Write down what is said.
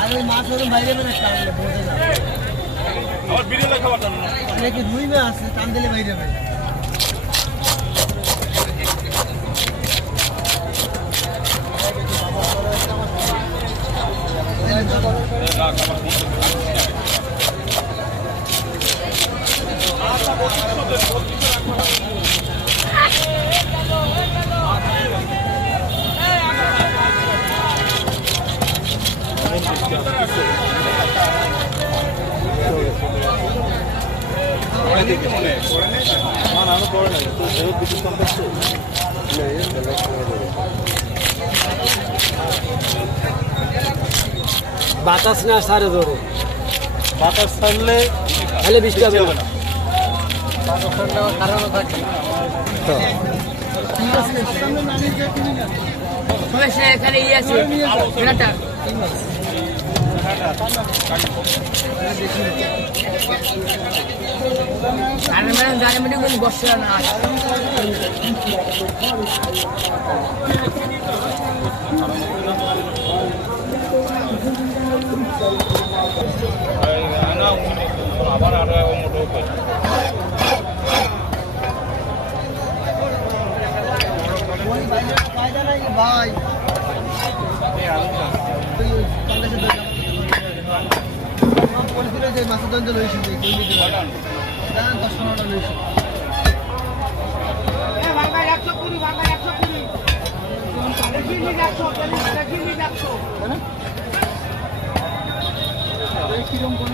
আর ওই মাছ ওরকম বাইরে বেড়ে টানলে বোঝে না আমার ভিডিও লেখা বাটান না নাকি দুই মাছ আছে টান দিলে বাইরে বেড়ে বাতাস না সারে ধরে বাতাস ছাড়লে তাহলে বৃষ্টি হবে না এখানে ইয়ে আছে জানে মেটে কোনো বসছে না আবার আরো মোটো ভাই মাছের দঞ্জ লইছি 10-15টা লইছি কিরম কোন